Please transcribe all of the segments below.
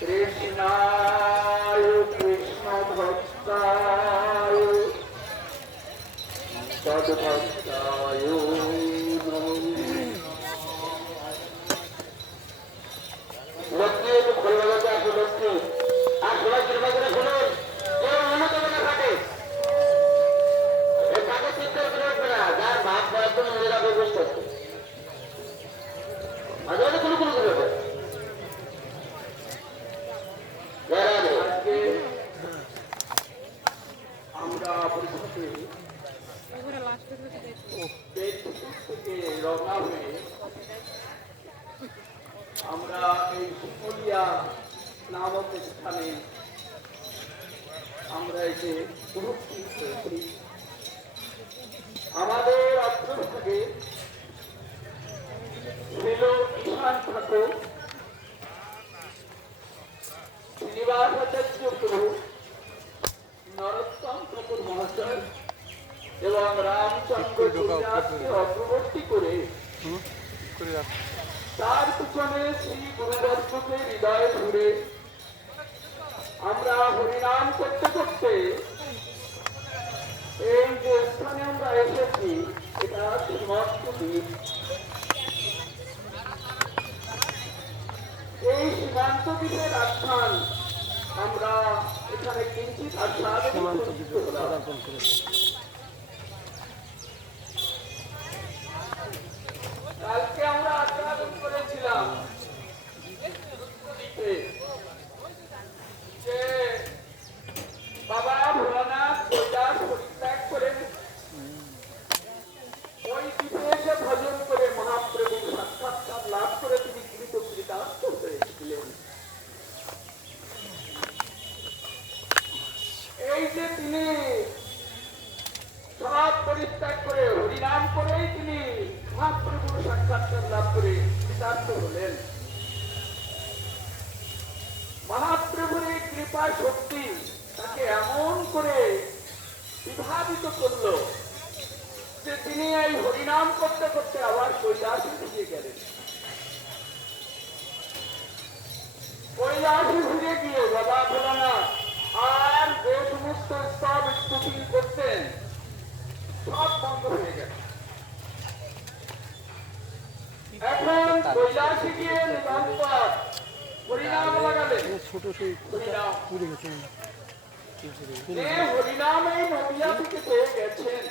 কৃষ্ণায় কৃষ্ণ ভক্তায় তদ্ভক্তায় লক্ষ্মী একটু খোলা আছে লক্ষ্মী আর সবাই কৃপা করে শুনুন কেউ অনুমতি না থাকে এই তাকে চিন্তা করে রাখবে না যার ভাব করার জন্য নিজেরা প্রবেশ করছে মাঝে মাঝে কোনো কোনো করবে আমরা পরিস্থিতি থেকে রওনা হয়ে আমরা এই সুকলিয়া নামক স্থানে আমরা এসে উপস্থিত হয়েছি। আমাদের অগ্রভাগে ছিল ঈশান ঠাকুর, শ্রীনিবাসাচার্য প্রভু, নরোত্তম ঠাকুর মহাশয় এবং রামচন্দ্র গুরুদাসকে অগ্রবর্তী করে তার পিছনে শ্রী গুরুদর্শকে হৃদয়ে ধরে আমরা হরিনাম করতে করতে এই যে স্থানে আমরা এসেছি এটা সীমান্ত দ্বীপ। এই সীমান্ত দ্বীপের আখ্যান আমরা এখানে কিঞ্চিত কালকে আমরা আস্বাদন করেছিলাম যে বাবা ভোলানাথ কৈলাস পরিত্যাগ করে ওই দ্বীপে এসে ভজন করে মহাপ্রভুর সাক্ষাৎকার লাভ করে তিনি কৃত কৃতার্থ হয়েছিলেন। এই যে তিনি সব পরিত্যাগ করে হরিনাম করেই তিনি মহাপ্রভুর সাক্ষাৎকার লাভ করে কৃতার্থ হলেন। মহাপ্রভুর এই কৃপা শক্তি তাকে এমন করে বিভাবিত করল যে তিনি এই হরিনাম করতে করতে আবার কৈলাসে ফিরে গেলেন। কৈলাসে ফিরে গিয়ে বাবা ভোলানাথ আর যে সমস্ত স্তব স্তুতি করতেন সব বন্ধ হয়ে গেল। এখন কৈলাসে গিয়ে নিরন্তর হরিনাম লাগালেন। হরিনাম এই নদিয়া থেকে পেয়ে গেছেন।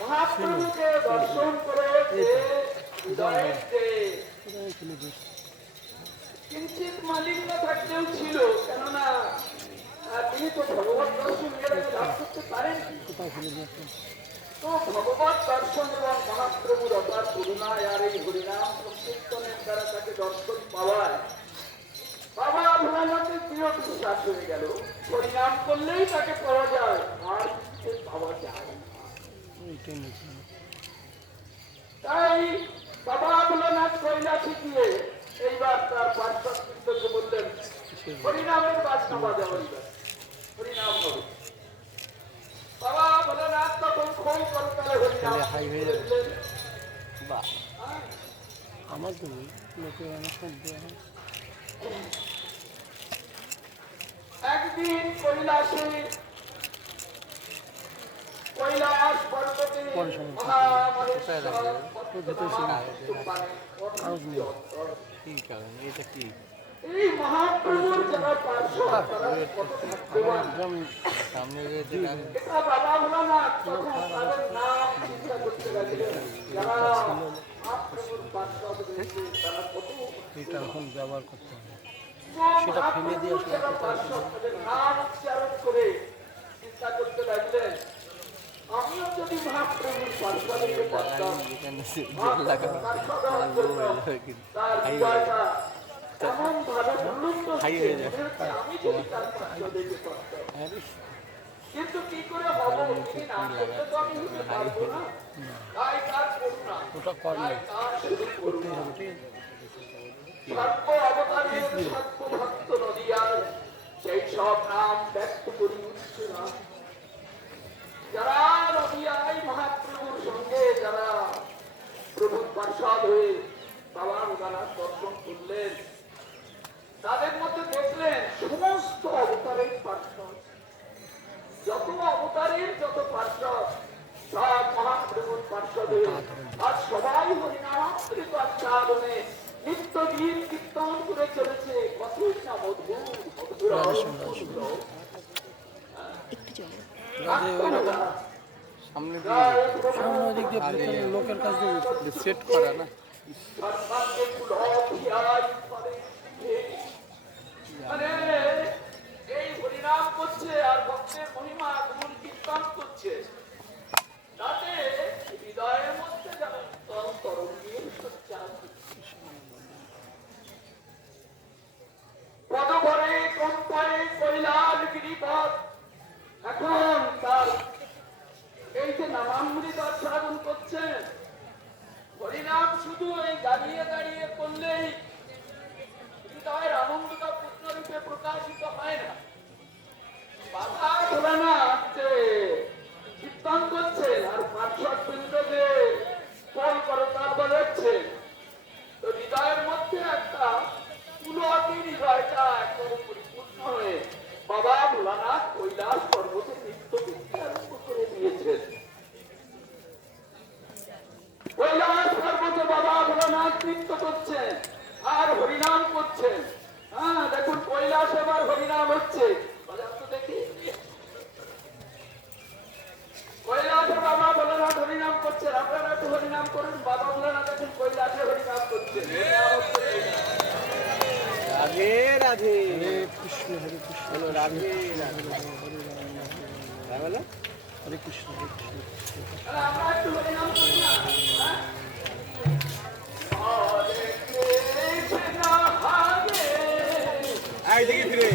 মহাপ্রভুকে দর্শন করে কিঞ্চিত মালিন্য থাকতেও ছিল, কেননা তিনি তো ভগবত দর্শন লাভ করতে পারেন। তো ভগবত দর্শন এবং মহাপ্রভুর অপার করুণায় আর এই হরিনাম সংকীর্তনের দ্বারা তাকে দর্শন পাওয়ায় বাবা ভোলানাথের দৃঢ় বিশ্বাস হয়ে গেল হরিনাম করলেই তাকে পাওয়া যায়, আর পাওয়া যায় না। তাই বাবা ভোলানাথ কৈলাসে গিয়ে এইবার তার পার্শ্বকে বললেন হরিনামের বাজনা বাজা হরিনাম হবে। বাবা ভোলানাথ তখন খোল করতালে হরিনাম আমার জন্য লোকের অনেক একদিন কৈলাস পর্বতে এই মহাপ্রভুর যারা পার্শ্ব বাবা ভোলানাথ তখন তাদের নাম চিন্তা করতে লাগলেন। যারা মহাপ্রভুর পার্শ্ব তারা কত এখন ব্যবহার করতে হবে, সেটা ফেলে দিয়ে নাম উচ্চারণ করে চিন্তা করতে লাগলেন আমিও যদি মহাপ্রভুর পার্শ্বদেশে পড়তাম তার হৃদয়টা এমন ভাবে উন্নত আমি যদি তার পার্শ্বদেশে পড়তাম। কিন্তু কি করে হবো, তিনি না করতে তো আমি হতে পারবো না। তাই তার করুণা, তাই তার শুধু করুণা। সর্ব অবতারের সর্ব ভক্ত নদিয়ায় সেই সব নাম ব্যক্ত করি উঠছে না। যারা নদিয়ায় মহাপ্রভুর সঙ্গে যারা প্রভুর পার্ষদ হয়ে বাবা ভোলানাথ দর্শন করলেন, তাদের মধ্যে দেখলেন সমস্ত অবতারের পার্শ্বদ, যত অবতারের যত পার্শ্বদ সব মহাপ্রভুর পার্শ্বদে, আর সবাই হরিনামামৃত আস্বাদনে নিত্য গীত কীর্তন করে চলেছে। কতই না মধুর মধুর মধুর। সামনে দিক দিয়ে ভেতরে লোকের কাছে সেট করা না। মানে এই হরিনাম করছে আর ভক্তের মহিমা গুণ কীর্তন করছে, তাতে হৃদয়ের মধ্যে যেন তরঙ্গের সঞ্চার হচ্ছে। পদভরে কম্পায় কৈলাস গিরিপথ, এখন তার এই যে নামামৃত আস্বাদন করছেন, হরিনাম শুধু এই দাঁড়িয়ে দাঁড়িয়ে করলেই হৃদয়ের আনন্দটা পূর্ণরূপে প্রকাশিত হয় না। বাবা ভোলানাথ যে কীর্তন করছেন আর পার্শ্বদ বৃন্দ যে ফল করতা বজাচ্ছেন, তো হৃদয়ের মধ্যে একটা পুলকি হৃদয়টা একবারে পরিপূর্ণ হয়ে বাবা ভোলানাথ কৈলাস পর্বতে নৃত্য করতে আরম্ভ করে দিয়েছেন। কৈলাস পর্বতে বাবা ভোলানাথ নৃত্য করছেন আর হরিনাম করছেন। হ্যাঁ, দেখুন কৈলাস এবার হরিনাম হচ্ছে, দেখি কৈলাসে বাবা ভোলানাথ হরিনাম করছেন। আপনারা একটু হরিনাম করুন, বাবা ভোলানাথ এখন কৈলাসে হরিনাম করছেন। রাধে রাধে, হরে কৃষ্ণ হরে কৃষ্ণ, রাধে রাধে, হরে কৃষ্ণ হরে কৃষ্ণ। আমরা একটু হরিনাম করি না? এইদিকে ফিরে,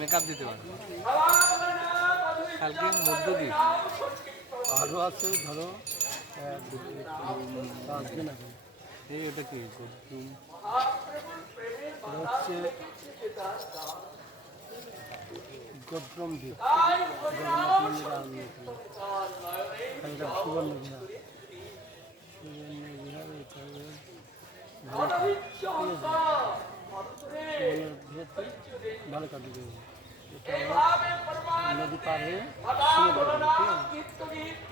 মেকআপ দিতে পারবো কালকে মধ্য দিয়ে আরও আছে, ধরো আসবে না। এই ওটা কি হচ্ছে গদ্রম দ্বীপ, জগন্নাথ মন্দির সুবর্ণ বিহার, সুবর্ণ বিহার ভালো কাজ দিবে এইভাবে প্রমাণ নদী পার হয়ে বাবা ভোলানাথ গীত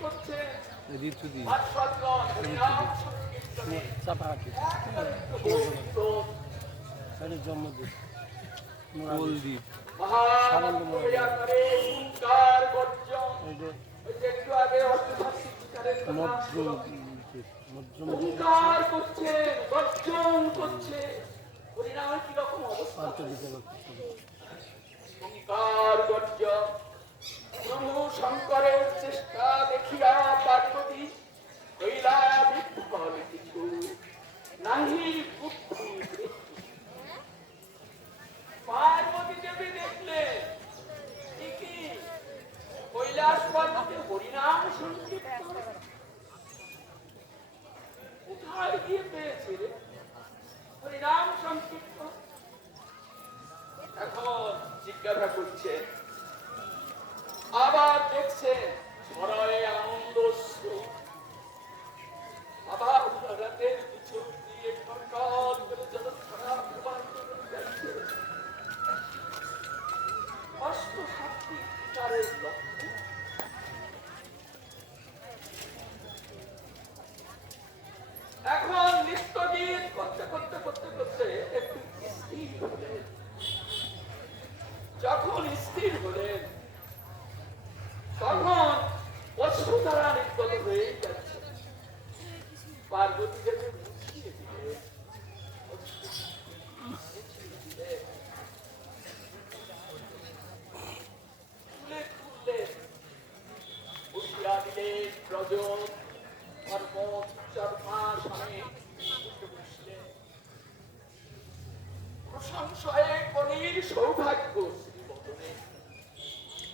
করছে ঋতু দিয়ে আর সজ্জন হরিনাম সংকীর্তনে চাপাহাটি সাইডের জন্মদ্বীপ কোলদ্বীপ মহানন্দময়া করে হুঙ্কার গর্জন এই যে ওই যে একটু আগে অর্থশাস্ত্রী শিকারের কথা মধ্যম হুঙ্কার করছে গর্জন করছে হরিনামের কিরকম অবস্থা পার্কে দিতে পারছে হুঙ্কার গর্জন প্রভু শঙ্করের চেষ্টা দেখিয়া পার্বতী কইলা বিফল কিছু নাহি বুদ্ধি বৃদ্ধি। পার্বতী দেবী দেখলেন কি কৈলাস পর্বতে হরিনাম সংকীর্তন কোথায় গিয়ে পেয়েছে রে হরিনাম সংকীর্তন? এখন জিজ্ঞাসা করছেন, আবার দেখছেন ছড়ায় আনন্দ স্রোত। আবার রাতের পিছন দিয়ে কলকল করে জলধারা রূপান্তর যাচ্ছে। অষ্টসাত্ত্বিক বিচারের লক্ষ্য। এখন নিত্যগীত করতে করতে করতে করতে একটু স্থির হলেন। যখন স্থির হলেন তখন অশ্রুধারা নির্গত হয়ে যাচ্ছে। পার্বতী দেবী মুছিয়ে দিলেন, তুলে তুললেন, বসিয়া দিলেন ব্রজন পর্বত চর্মাসনে বসে বসলেন। প্রশংসায় কলির সৌভাগ্য শ্রীবদনে।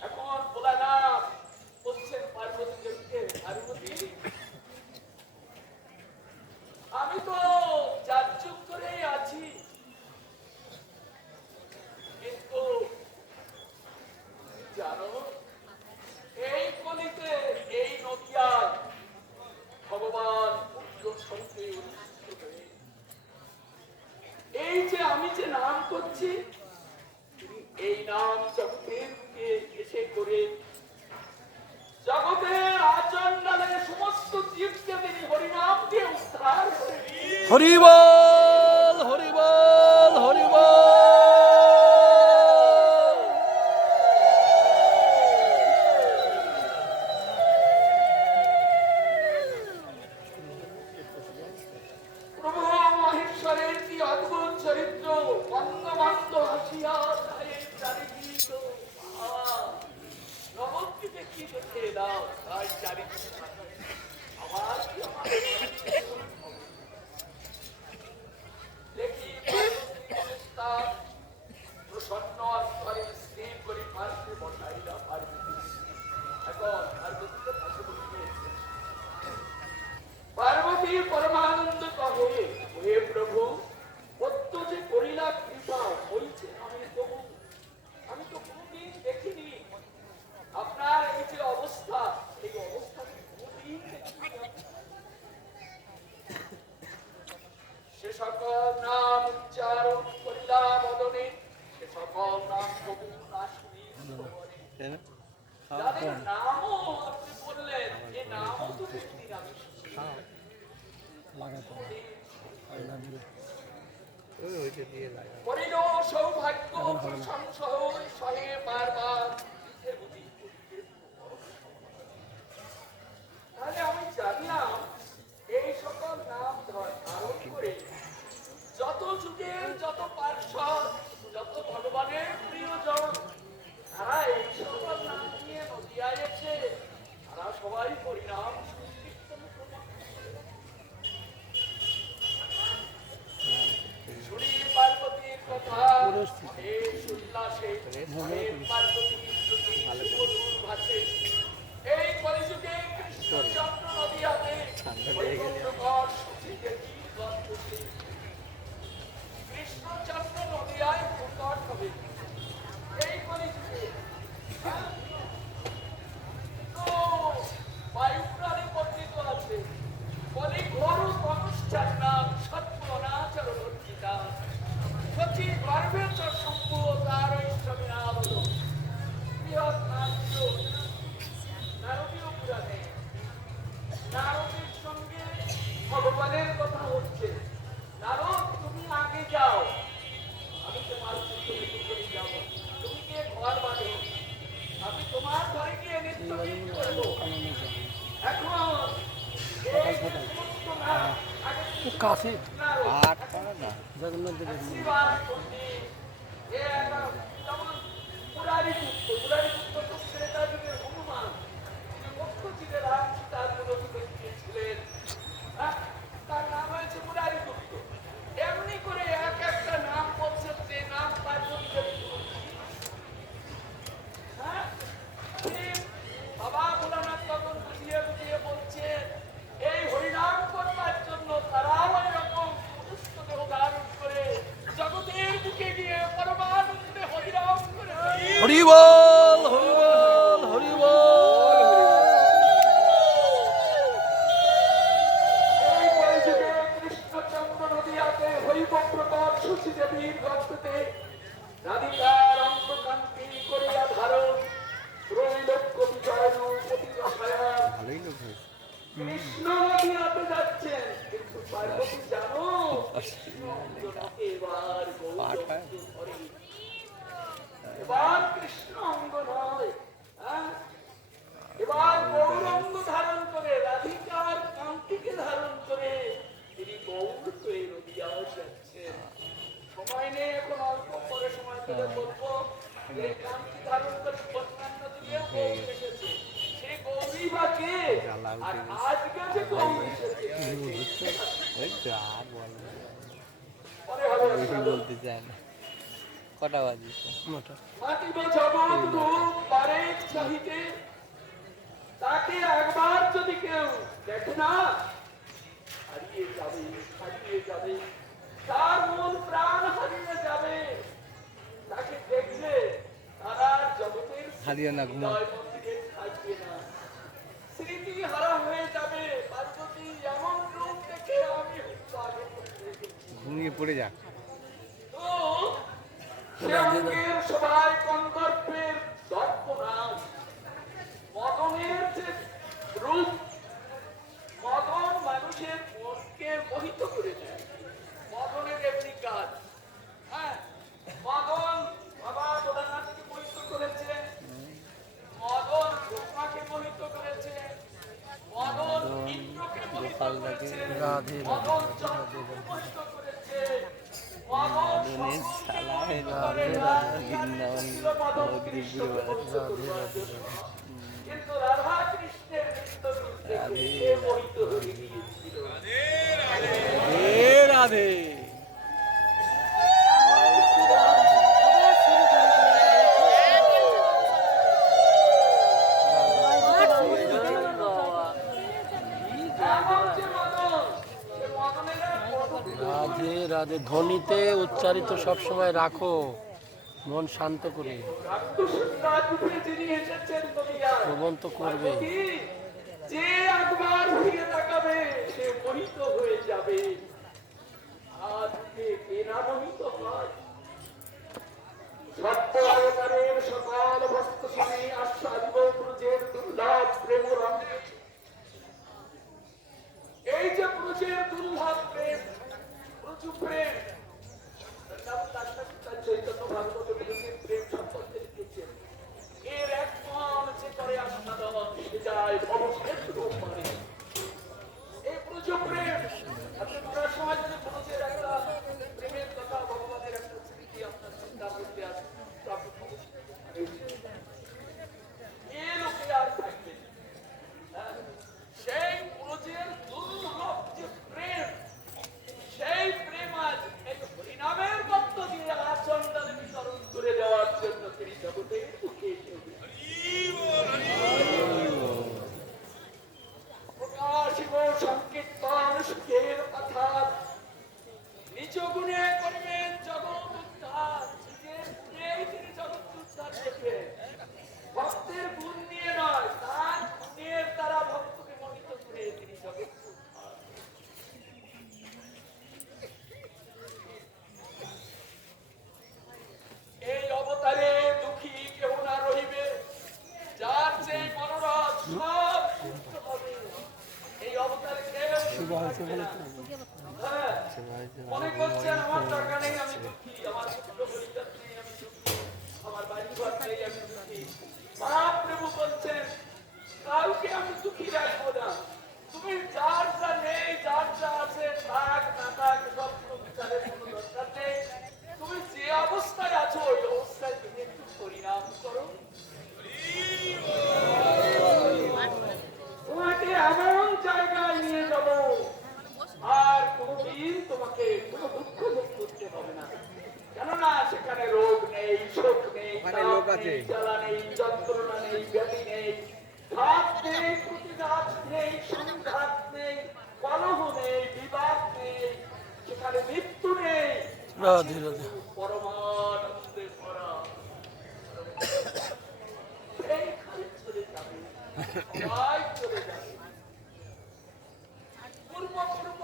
এখন ভোলানাথ বলছেন পার্বতী দেবীকে, পার্বতী আমি তো যাচ্ছুক করেই আছি, কিন্তু জানো এই কলিতে এই নদিয়ায় ভগবান পুত্র সঙ্গে অনুষ্ঠিত হয়ে এই যে আমি যে নাম করছি তিনি এই নাম জগতের বুকে এসে করে জগতের আচণ্ডালে সমস্ত জীবকে তিনি হরিনাম দিয়ে উদ্ধার করে হরিবল হরিবল হরিবল প্রভু মহেশ্বরের কি অদ্ভুত চরিত্র। বঙ্গবন্ধ হাসিয়া তায়ের চারিদিক নবককে দেখিয়ে দেখে দাও তাই চারিদিক আমার কি আমার দেখি অবস্থা প্রসন্ন অন্তরে স্থির করে পার্শ্বে বসাইলা পার্বতী। এখন পার্বতীকে পাশে বসিয়েছে। পার্বতী পরমানন্দ কহে, হে প্রভু সত্য যে করিলা কৃপা হইছে আমি তো কোনদিন দেখিনি আপনার এই যে অবস্থা, এই অবস্থা কোনদিন দেখিনি। সে সকল নাম উচ্চারণ করিলা মদনে, সে সকল নাম কবু না শুনি ভুবনে। যাদের নামও আপনি বললেন, এ নামও তো কোনদিন আমি শুনি। করিল সৌভাগ্য সংশয় সহে বারবার। তাহলে আমি জানলাম এই সকল নাম ধারণ করে যত যুগের যত পার্শ্বদ যত ভগবানের প্রিয়জন তারা এই সকল নাম নিয়ে নদিয়ায় এসে তারা সবাই হরিনাম সংকীর্তন করে। শুনি পার্বতীর কথা উল্লাসে পার্বতীর প্রতি সুমধুর ভাষে এই কলিযুগে কৃষ্ণচন্দ্র নদিয়াতে বৈকুণ্ঠকর সখীকে কি গন্ধে কৃষ্ণচন্দ্র নদিয়ায় প্রকট হবে এই কলিযুগে। তো বায়ুপ্রাণে বর্ণিত আছে কলি ঘোর অনুষ্ঠান নাম সত্য অনাচরণ গীতা সচি গর্ভে চর কাছে আট পারা না জগন্নাথ দেবের মন্দির। আশীর্বাদ করতে এ একটা যেমন মুরারি পুত্র তো ত্রেতা যুগের হনুমান তিনি মুখ্যচিরে রাম সীতার বিরোধী গিয়েছিলেন, তার নাম হয়েছে মুরারি পুত্র। এমনি করে এক একটা নাম বলছে, যে নাম পার্বতীদের বাবা ভোলানাথ তখন বুঝিয়ে বুঝিয়ে বলছে, এই হরিনাম করবার জন্য তারাও এরকম মনুষ্য দেহ ধারণ করে জগতের বুকে গিয়ে পরমানন্দে হরিনাম করে। হরি বল হরি বল হরি বল। এই কলিযুগে কৃষ্ণচন্দ্র নদিয়াতে হরিব প্রকট শশী দেবীর রক্ততে রাধিকার অঙ্গকান্তি করিয়া ধারণ ত্রৈলোক্য বিজয় পতিত ছায়া ভালোই লোক হয়েছে কৃষ্ণ নদিয়াতে যাচ্ছেন, কিন্তু পার্বতী জানো এবার পাঠ হয় এবার কৃষ্ণ অঙ্গ নয়, এবার গৌরঙ্গ ধারণ করে রাধিকার কান্তিকে ধারণ করে তিনি গৌর হয়ে নদিয়া যাচ্ছেন। সময় নেই এখন, অল্প পরে সময় পেলে বলবো যে কান্তি ধারণ করে অন্যান্য যুগেও গৌর এসেছে, সেই গৌরী বা কে? আর আজকে যে গৌর এসেছে ওই তো আর বলবো পরে হবে বেশি বলতে চায় না কটা বাজিয়েছে নটা। মাতিব জগৎ রূপ পারে চাহিতে, তাকে একবার যদি কেউ দেখে না হারিয়ে যাবে, তার মন প্রাণ হারিয়ে যাবে। তাকে দেখলে তারা জগতের হারিয়ে না ঘুমা হৃদয় মন্দিরে থাকবে না, স্মৃতি হারা হয়ে যাবে। পার্বতী এমন রূপ দেখে আমি হয়তো আগে থেকে দেখেছি। ঘুমিয়ে পড়ে যাক তো সে অঙ্গের সবাই কন্দর্পের দর্পনাশ, মদনের যে রূপ, মদন মানুষের মনকে মোহিত করে দেয়। মদনের এমনি কাজ, মদন বাবা ভোলানাথকে মোহিত করেছে, মদন ব্রহ্মাকে মোহিত করেছে, মদন ইন্দ্রকে মোহিত করেছে, রাধে মদন চন্দ্রকে মোহিত করেছে, মদন মদনের শালায় বৃন্দাবন নদী ঘুরে বেড়াচ্ছে কিন্তু রাধা কৃষ্ণের নৃত্য রূপ দেখে সে মোহিত হয়ে গিয়েছিল। হে রাধে। এমন যে মদন, সে মদনের এক পদ্ধতি। রাধে রাধে ধ্বনিতে উচ্চারিত সব সময় রাখো, মন শান্ত করে। রাক্ষসরাজ রূপে যিনি এসেছেন দুনিয়ায়, শ্রবণ তো করবে। পার্বতী, যে একবার ফিরে তাকাবে সে মোহিত হয়ে যাবে। আজকে কে না মোহিত হয়? সত্য অবতারের সকল বস্তু শুনে আশ্বাদিব ব্রজের দুর্লভ প্রেম রঙ। এই যে ব্রজের দুর্লভ প্রেম, ব্রজ প্রেম, চৈতন্য ভাগবত ব্রজের প্রেম সম্পর্কে লিখেছেন। এর এক মন যে করে আস্বাদন, সে যায় ভবক্ষেত্র পারে। এই ব্রজ প্রেম, আপনি পুরা সমাজ যদি ব্রজের একটা প্রেমের কথা আছে। জ্বালা নেই, যন্ত্রণা নেই, ব্যাধি নেই, ঘাত নেই, প্রতিঘাত নেই, সংঘাত নেই, কলহ নেই, বিবাদ নেই, সেখানে মৃত্যু নেই, রাধে রাধে। পরমানন্দে ভরা। সেইখানে চলে যাবে, সবাই চলে যাবে। পূর্ব পূর্ব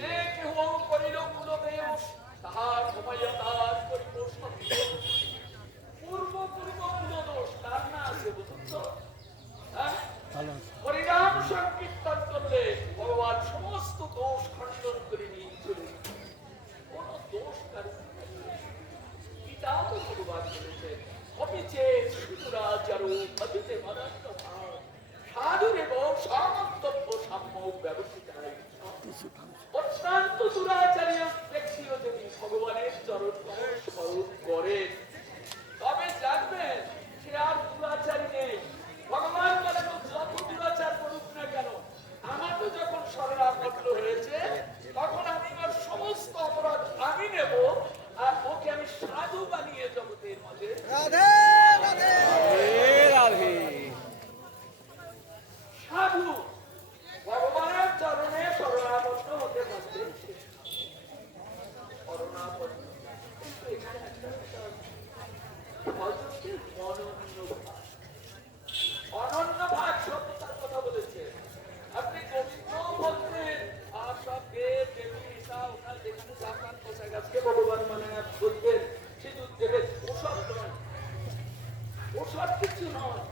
যে কেহ করিল কুলদেব, তাহার ঘুমাইয়া তার করিব সত্য। পূর্ব পূর্ব কুলদোষ তার না আছে, বুঝুন তো? হ্যাঁ? ভালো আছে। হরিনাম সংকীর্তন করলে ভগবান সমস্ত দোষ খণ্ডন করে নিয়ে চলে যান। কোন দোষ তার পিতাও তো ভগবান বলেছে, অপিচে সুদুরাচারো ভজিতে মদন্ত ভাব, সাধুরেব সামন্তব্য সাম্যক ব্যবস্থিতায়। অত্যন্ত দুরাচারী ব্যক্তিও যদি ভগবানের চরণ কমল স্মরণ করেন, তবে জানবেন সে আর দুরাচারী নেই। ভগবান বলেন যত দুরাচার করুক না কেন, আমার তো যখন শরণাগত হয়েছে, তখন আমি ওর সমস্ত অপরাধ আমি নেব, আর ওকে আমি সাধু বানিয়ে জগতের মাঝে রাধে রাধে রাধে। সাধু ভগবানের চরণে শরণাগত হতে পারবে। শরণাগত। কিন্তু এখানে একটা বিষয়, ভজনকে অনন্য ভাগ। অনন্য ভাগ শব্দ তার কথা বলেছে। আপনি গোবিন্দ বলতেন, আর সব দেব দেবী এটা ওটা যেখানে যাতায়াত পোশাক আজকে ভগবান মানে বলতেন, সিঁদুর দেবেন, ওসব নয়, ওসব কিছু নয়।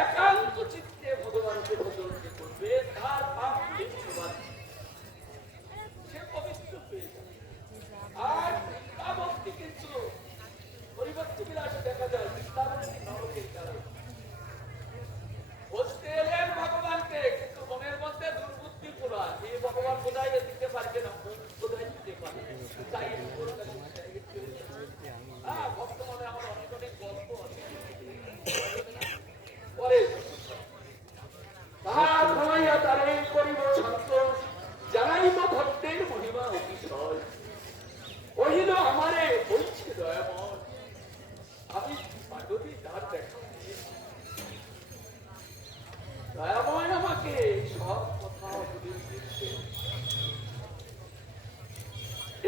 একান্ত চিত্তে ভগবানকে ভজন করবে, তার পাপগুলি ভগবান সে পবিত্র হয়ে যাবে। আর বৃন্দাবনটি কিন্তু পরিবর্তন বিলাসে দেখা যায়, বৃন্দাবনটি নরকের কারণ। বুঝতে এলেন ভগবানকে, কিন্তু মনের মধ্যে দুর্বুদ্ধি পুরা, এই ভগবান বোধহয় দিতে পারবে না, বোধহয় দিতে পারবে। তাই বর্তমানে আমার অনেক অনেক গল্প আছে। পরে তাহার ঘুমাইয়া তারে করিব সন্তোষ, জানাইব ভক্তের মহিমা অতিশয়। কহিল আমারে বলছে দয়াময়, আমি পার্বতী তার দেখা দিয়েছি। দয়াময় আমাকে সব কথা বলে দিচ্ছে।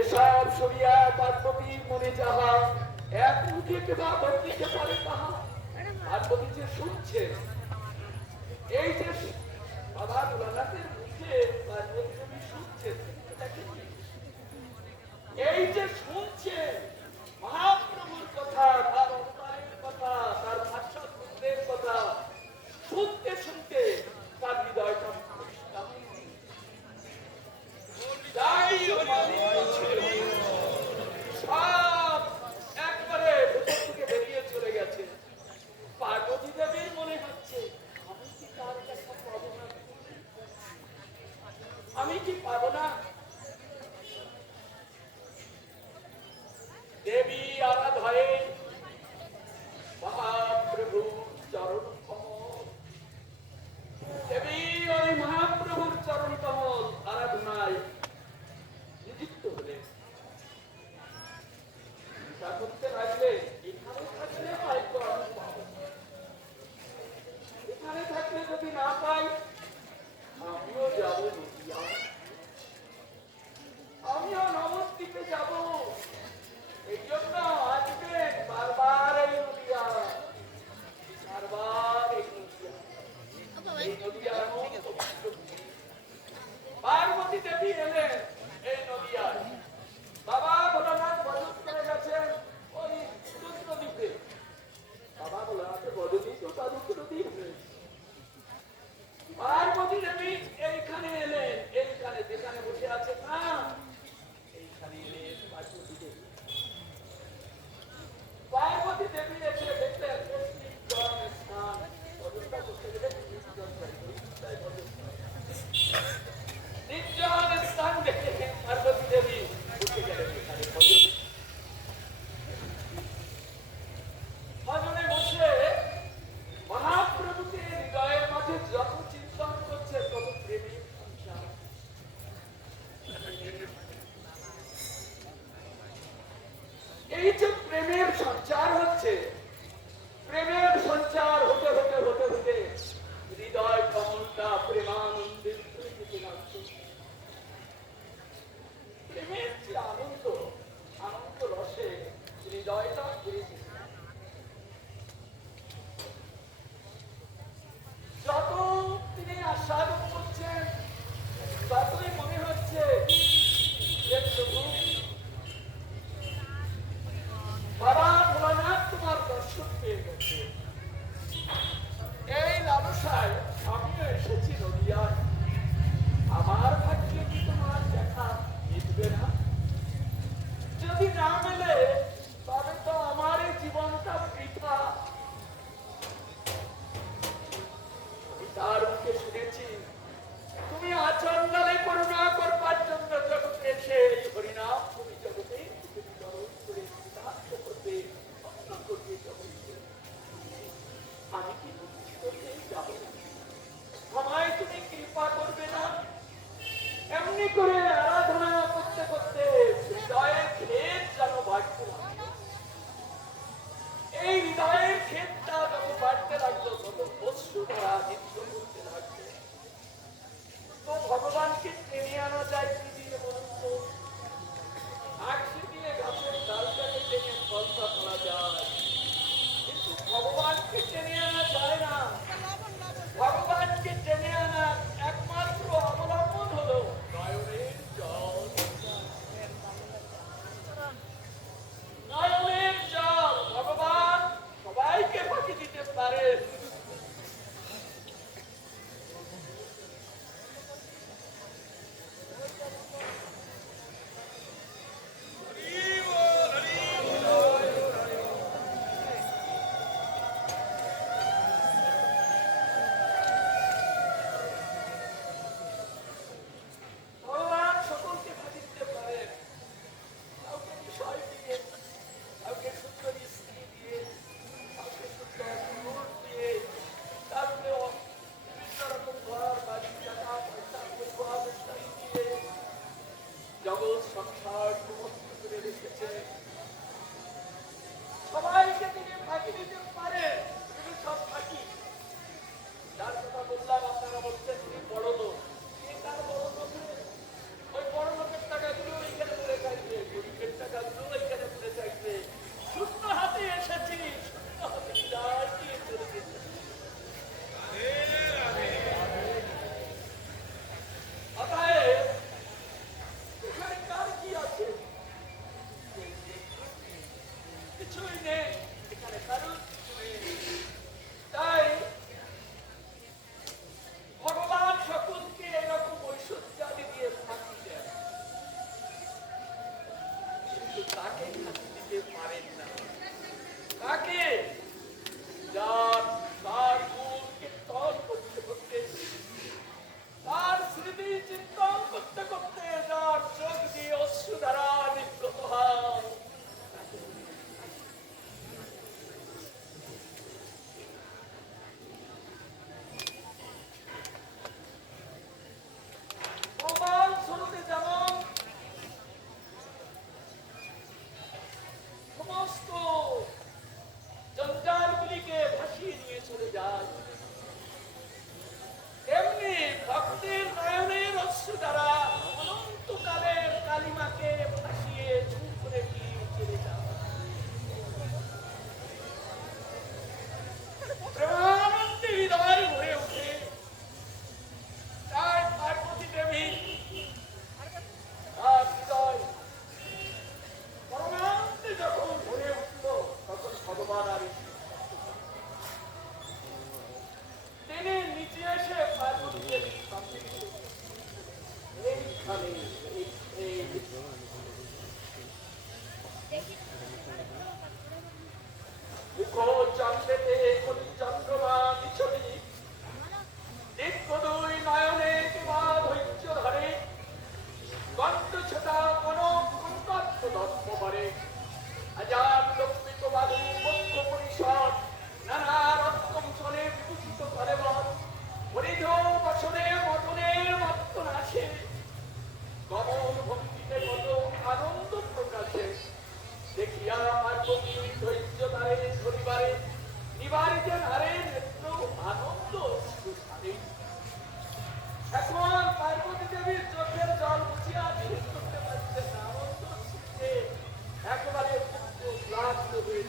এসব শুনিয়া পার্বতী মনে যাহা, এক মুখে কেবা বন্দিতে পারে তাহা। পার্বতী যে শুনছে, এই যে বাবা ভোলানাথের মুখে পার্বতী দেবী শুনছেন, এটা কি? এই যে শুনছে মহাপ্রভুর কথা, তার অবতারের কথা, তার ভাষ্যের কথা, শুনতে শুনতে তার হৃদয়টা তাই সব একবারে ভেতর থেকে বেরিয়ে চলে গেছে। পার্বতী দেবীর মনে হচ্ছে, আমি কি তার দেখা পাবো না? আমি কি পাবো না? দেবী আরাধয়ে মহাপ্রভু চরণ কমল। দেবী ওই মহাপ্রভুর চরণ কমল আরাধনায় নিযুক্ত হলেন। তা করতে লাগলে, এখানে থাকলে হয়তো আমি পাবো, এখানে থাকলে যদি না পাই, আমিও যাবো নদিয়া, আমিও নবদ্বীপে যাবো। এই জন্য আসবেন বারবার এই নদিয়া, বারবার এই নদিয়া, এই নদিয়া এমন পবিত্র ভূমি। পার্বতী দেবী এলেন এই নদিয়ায়। বাবা ভোলানাথ ভজন করে গেছেন ওই রুদ্রদ্বীপে। বাবা ভোলানাথের ভজনই তো তার রুদ্রদ্বীপ। পার্বতী দেবী এইখানে এলেন, এইখানে যেখানে বসে আছে না, এইখানে এলেন। এই যে প্রেমের সঞ্চার হচ্ছে, প্রেমের সঞ্চার হতে হতে হতে হতে হৃদয় কমলটা প্রেমানন্দের তৈরিতে লাগছে। প্রেমের যে আনন্দ, আনন্দ রসে হৃদয়টা ভরে গেছে। যত তিনি আস্বাদন করছেন ততই মনে হচ্ছে যে প্রভু বাবা ভোলানাথ তোমার দর্শন পেয়ে গেছে। এই লালসায় আমিও এসেছি নদিয়ায়। আমার ভাগ্যে কি তোমার দেখা মিটবে না? যদি না মেলে তবে তো আমার এই জীবনটা বৃথা। আমি তার মুখে শুনেছি তুমি আচন্দালে করুণা করবার জন্য জগতে এসে এই হরিনাম তুমি জগতে বিতরণ করে সিদ্ধান্ত করবে, অন্য করবে জগৎকে। আমি কি বুদ্ধি করতে যাব না? আমায় তুমি কৃপা করবে না? এমনি করে আরাধনা করতে করতে হৃদয়ের ক্ষেত যেন বাড়তে লাগলো। এই হৃদয়ের ক্ষেতটা যত বাড়তে লাগলো তত অশ্রু ধারা নৃত্য করতে লাগলো। তো ভগবানকে টেনে আনা যায় কি দিয়ে বলুন তো? আঁকশি দিয়ে গাছের ডালটাকে টেনে ফলটা তোলা যায়, কিন্তু ভগবানকে টেনে আনা যায় না। ভগবানকে টেনে আনার একমাত্র অবলম্বন হলো নয়নের জল। নয়নের জল। ভগবান সবাইকে ফাঁকি দিতে পারেন, ভগবান সকলকে ফাঁকি দিতে পারেন। কাউকে বিষয় দিয়ে, কাউকে সুন্দর স্ত্রী দিয়ে, কাউকে সুন্দর পুরুষ দিয়ে, কাউকে বিভিন্ন রকম ঘর বাড়ি টাকা পয়সা পরিবার ইত্যাদি দিয়ে জগৎ সংসার সমস্ত করে রেখেছে। সবাইকে তিনি ফাঁকি দিতে পারেন, তিনি সব ফাঁকি। যার কথা বললাম আপনারা বলছেন তিনি বড় লোক, কে তার বড় লোক? ওই বড় লোকের টাকাগুলো এইখানে পড়ে থাকবে, গরিবের টাকাগুলো এইখানে পড়ে থাকবে। শূন্য হাতে এসেছি, শূন্য হাতে বিদায় দিয়ে চলে গেছি। অতএব এখানে কার কি আছে? কিছুই নেই এখানে, কারণ কিছু নেই। তাই ভগবান সকলকে এরকম ঐশ্বর্যাদি দিয়ে ফাঁকি দেন, কিন্তু তাকে ফাঁকি দিতে পারেন না। তাকে যার তার গুণ কীর্তন করতে করতে, তার স্মৃতি চিন্তন করতে করতে যার চোখ দিয়ে অশ্রু দ্বারা নির্গত হয়, প্রমাণ স্বরূপে যেমন সমস্ত জঞ্জালগুলিকে ভাসিয়ে নিয়ে চলে যায়, এমনি ভক্তের নয়নের অশ্রু দ্বারা অনন্তকালের কালিমাকে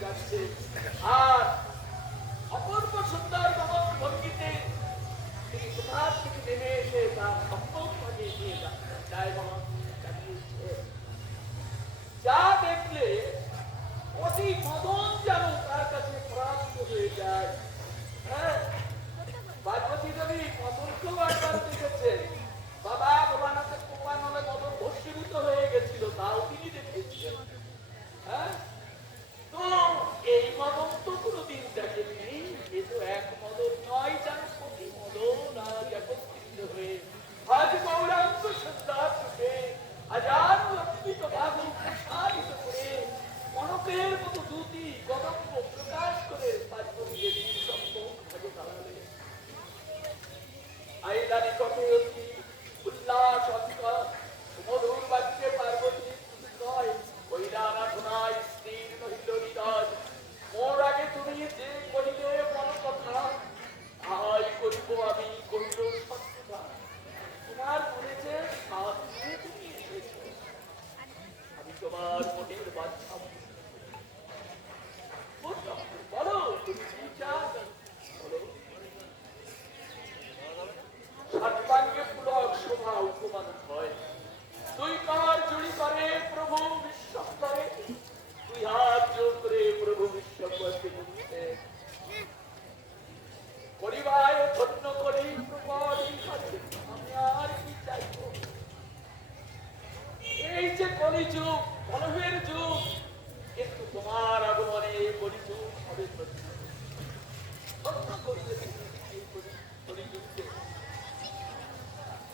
যাচ্ছে আর অপূর্ব সুন্দর নমক ভঙ্গিতে তিনি কোথা থেকে নেমে এসে তার সম্পদ সাজিয়ে দিয়ে যায় চালিয়েছে যা দেখলে অতি মদন যেন তার কাছে প্রাপ্ত হয়ে যায়। হ্যাঁ, পার্বতী দেবী মদনকেও একবার দেখেছেন। বাবা ভোলানাথের কৃপা নলে মদন ভস্মীভূত হয়ে গেছিল, তাও তিনি দেখেছিলেন। হ্যাঁ, তো এই মদন তো কোনোদিন দেখেনি। এ তো এক মদন নয়, যেন প্রতি মদন আজ একত্রিত হয়ে আজ গৌরাঙ্গ সুন্দর রূপে হাজার লক্ষিত বাহু প্রসারিত করে কনকের মতো দুটি কদম্ব প্রকাশ করে পার্বতী দেবীর সম্মুখ ভাগে দাঁড়ালেন। আইদানি কটে অতি উল্লাস অন্তর সুমধুর বাক্যে পার্বতী নয় কইরা রাধনায় স্থির নহিল হৃদয়। মোর আগে তুমি যে কহিলে মন কথা তাহাই করিব আমি, কহিল সত্যতা। তোমার মনে যে সাথ নিয়ে তুমি এসেছ, আমি তোমার মনের বাচ্চা। বলো তুমি কি চাও, বলো। সর্বাঙ্গে পুলক শোভা উপমান হয়, দুই কার জুড়ি করে প্রভু বিশ্বম্বরে, দুই হাত জোর করে প্রভু বিশ্বম্বরকে বলতে করিবায় ধন্য করি প্রপরি কাছে, আমি আর কি চাইব। এই যে কলিযুগ কলহের যুগ, কিন্তু তোমার আগমনে এই কলিযুগ হবে ধন্য করিলে এই কলিযুগকে।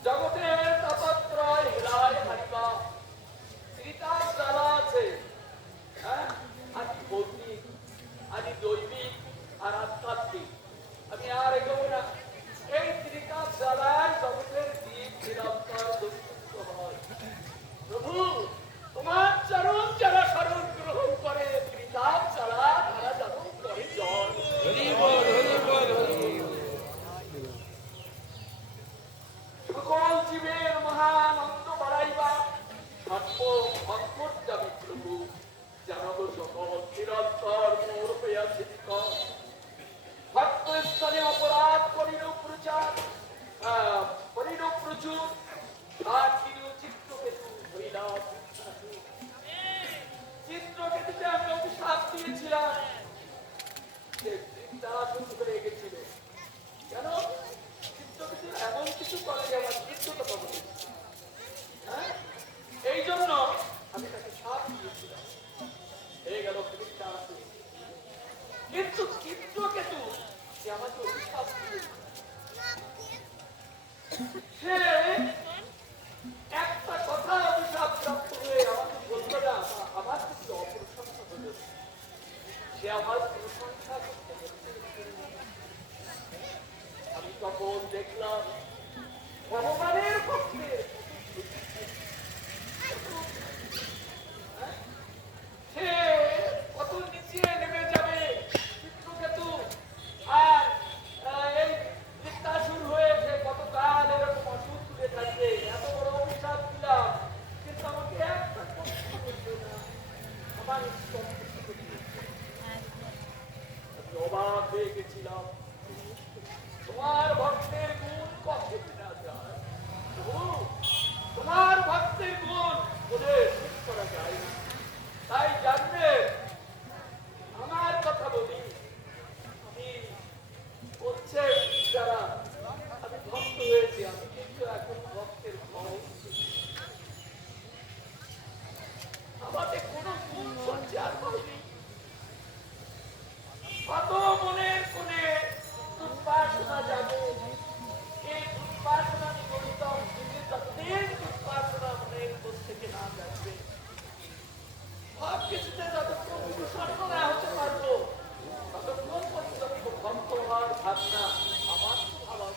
জগতের তাপত্রয় হিলায় হারিবা ত্রিতাপ জ্বালা আছে। হ্যাঁ, আজ ভৌতিক, আজ দৈবিক আর আধ্যাত্মিক। আমি আর এগোবো না। এই ত্রিতাপ জ্বালায় জগতের দ্বীপ নিরন্তর দক্ষিত হয়। প্রভু তোমার চরণ যারা স্মরণ গ্রহণ করে, ত্রিতাপ জ্বালা তারা যেন করে জল। সকল জীবের মহানন্দ বাড়াইবা সর্ব অন্তর যাবে প্রভু, জানব সকল নিরন্তর মোর হইয়াছে ভক্ত স্থানে অপরাধ করিল প্রচার, করিল প্রচুর আর কিরু চিত্রকেতু হইলা। চিত্রকেতুকে আমি অভিশাপ দিয়েছিলাম, সে চিন্তাশূন্য হয়ে গেছিল। কেন? চিত্রকেতু এমন কিছু করে যে আমার চিত্রটা পাবো। হ্যাঁ, এই জন্য আমি তাকে সাপ দিয়েছিলাম, হয়ে গেল চিন্তাশূন্য। কিন্তু চিত্রকেতু সে আমাকে অভিশাপ দিয়েছিল। সে একটা কথা অভিশাপ প্রাপ্ত হয়ে আমাকে বললো না, আমার কিন্তু অপ্রশংসা হলো। সে আমার প্রশংসা করতে করতে আমি তখন দেখলাম ভগবানের পক্ষে সে কত নিচে নেমে যাবে চিত্রকেতু। আর এই বৃত্তাসুর হয়েছে কতকাল এরকম অসুখ তুলে থাকবে। এত বড় অভিশাপ দিলাম, কিন্তু আমাকে একটা কথা বললো না, আমার আমি অবাক হয়ে গেছিলাম। তোমার ভক্তের গুণ কখনো না যায়, তোমার ভক্তের গুণ বলে শেষ করা যায় না। তাই জানবে আমার কথা বলি, আমি হচ্ছে যারা আমি ভক্ত হয়েছি, আমি কিন্তু এখন ভক্তের ফল। আমাদের কোনো গুণ সঞ্চার করিনি। কত মনের কোণে উপাসনা যাবে, এই উপাসনা নিগড়িত যতদিন উপাসনা মনের কোণ থেকে না যাবে, সব কিছুতে যতক্ষণ অনুসরণ না হতে পারবো, ততক্ষণ পর্যন্ত ভক্ত হওয়ার ভাবনা আমার ভাবা।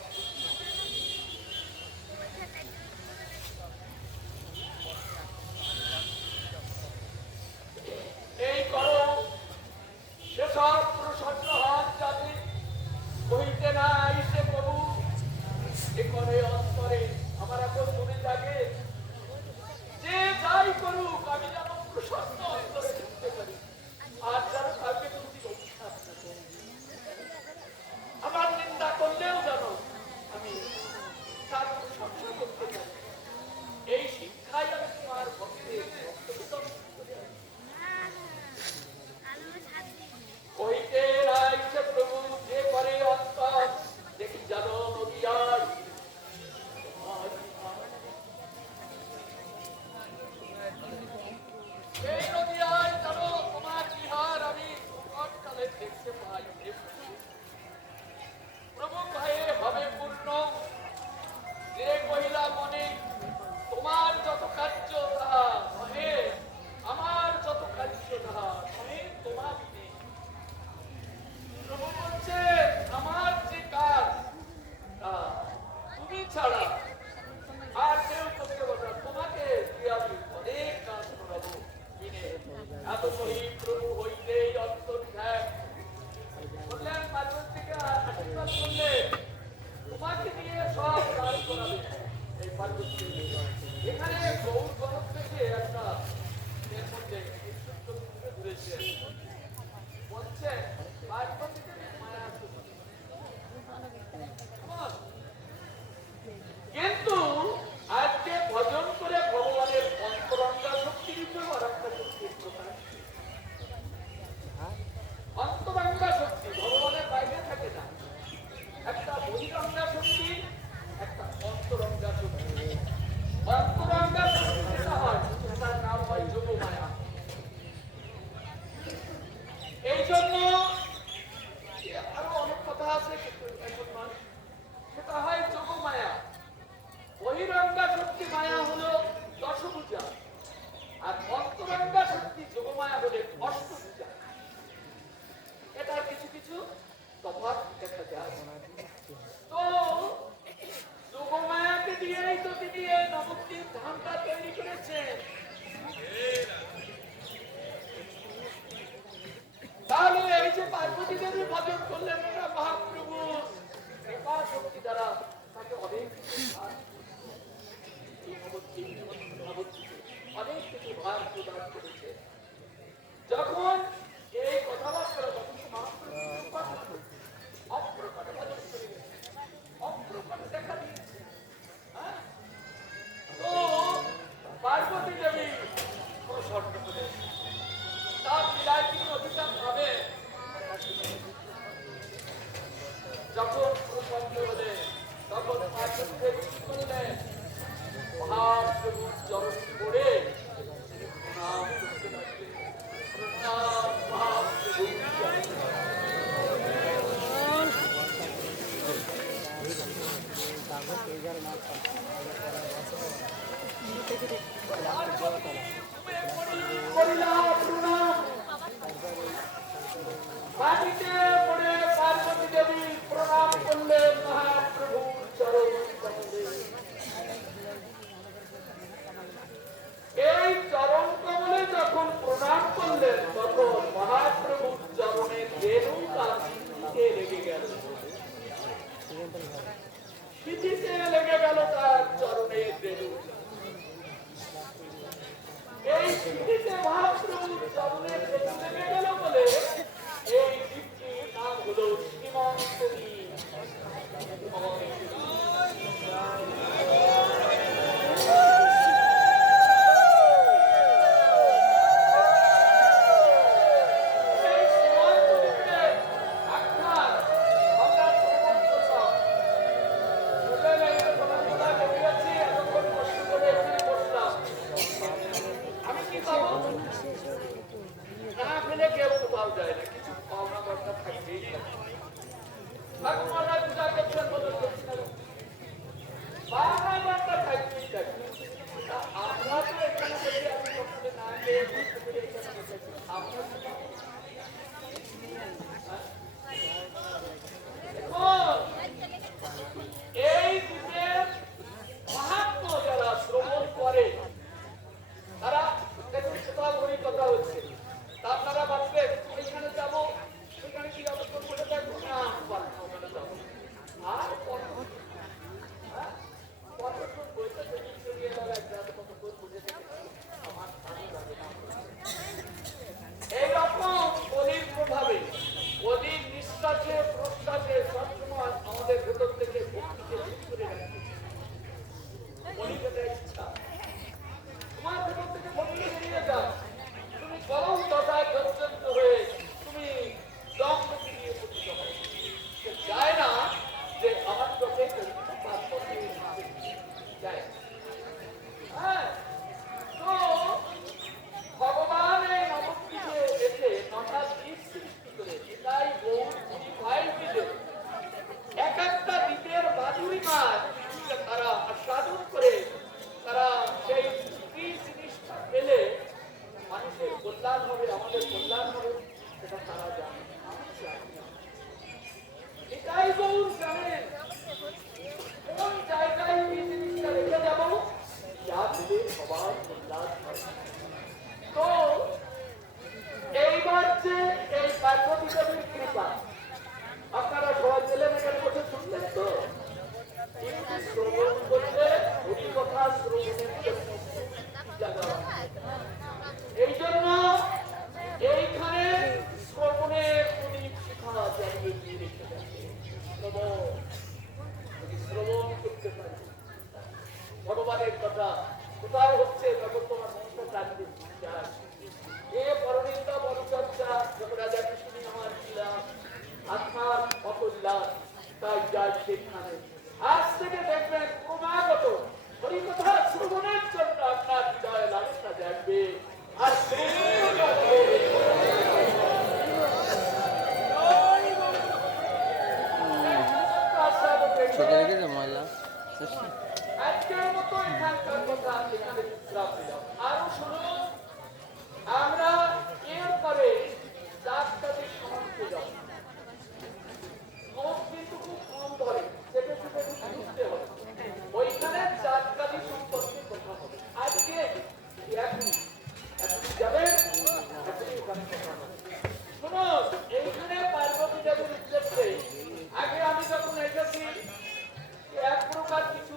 এই করো এত মহিপ্রভু হইতেই অন্তর্ধ্যান বললেন, পার্বতীকে আশীর্বাদ করলেন, তোমাকে নিয়ে সব কাজ করাবে এই পার্বতী। এখানে গৌর গণক থেকে একটা এর মধ্যে ঘুরেছে, বলছে পার্বতীকে মায়া শক্তি। কিন্তু আজকে ভজন করে ভগবানের অন্তরঙ্গা শক্তির উপর আর একটা শক্তির প্রকাশ। অন্তরঙ্গা শক্তি ভগবানের বাইরে থাকে না, একটা বহিরঙ্গা শক্তি, একটা অন্তরঙ্গা শক্তি। অন্তরঙ্গা শক্তি যেটা হয় সেটার নাম হয় যোগমায়া। এই জন্য আরো অনেক কথা আছে, কিন্তু এখন নয়। সেটা হয় যোগমায়া। বহিরঙ্গা শক্তি মায়া হলো দশভুজা, আর অন্তরঙ্গা শক্তি যোগমায়া হলে অষ্টভুজা। এটার কিছু কিছু তফাৎ দেখা যায়। তো যোগমায়াকে দিয়েই তো তিনি এই নবদ্বীপ ধামটা তৈরি করেছেন। তাহলে এই যে পার্বতী দেবী ভজন করলেন, ওরা মহাপ্রভু কৃপা শক্তি দ্বারা তাকে অনেক অনেক কিছু ভার প্রদান করেছে। যখন এই কথাবার্তা তখন মহাপ্রভু অপ্রকটে ভজন করে গেছে, অপ্রকটে দেখা দিয়েছে। তো পার্বতী দেবী প্রসন্ন করে তার লীলায় তিনি অধিকার পাবে। যখন প্রসন্ন হলে তখন পার্বতী দেবী কি করলেন? মহাপ্রভুর চরণ পড়ে প্রণাম করতে লাগলেন। প্রণাম মহাপ্রভু। মাটিতে পড়ে পার্বতী দেবী প্রণাম করলেন মহাপ্রভুর চরণ কমলে। এই চরণ কমলে যখন প্রণাম করলেন তখন মহাপ্রভুর চরণের রেণু তার স্মৃতিতে লেগে গেল। স্মৃতিতে লেগে গেল তার চরণের রেণু। এই স্মৃতিতে মহাপ্রভুর চরণের রেণু লেগে গেল বলে এই দ্বীপটির নাম হলো শ্রীমন্তনী। পার্বতী দেবীর কৃপা। আপনারা সবাই ছেলে মেয়েদের বসে শুনলেন তো? কিন্তু শ্রবণ করলে হরি কথা শ্রবণের জন্য জায়গা হয়। এই জন্য এইখানে শ্রবণের প্রদীপ শিখা জ্বালিয়ে দিয়ে রেখে গেছে। যদি শ্রবণ করতে পারি ভগবানের কথা, কোথাও হচ্ছে তখন তোমার মনটা কাঁদবে। এ পরনিন্দা বড়চর্চা যখন রাজা কৃষ্ণ আমার ছিলাম আত্মার অকল্যাণ, তাই যাই সেখানে। আজ থেকে দেখবেন ক্রমাগত হরিকথা শ্রবণের জন্য আপনার হৃদয় লালসা জাগবে আর আজকের মতো এখানকার কথা এখানে বিশ্রাম দিলাম। আরো শুনুন, আমরা এরপরে ডাক্তারের সমাজে যাব। লোক কিন্তু খুব কম ধরে, চেপে চেপে ঢুকতে হবে। ওইখানে ডাক্তারি সম্পর্কে কথা হবে। আজকে এখন যাবেন, এখনই ওখানে কথা হবে। শুনুন, এইখানে পার্বতী দেবীর উদ্দেশ্যে আগে আমি যখন এসেছি এক প্রকার কিছু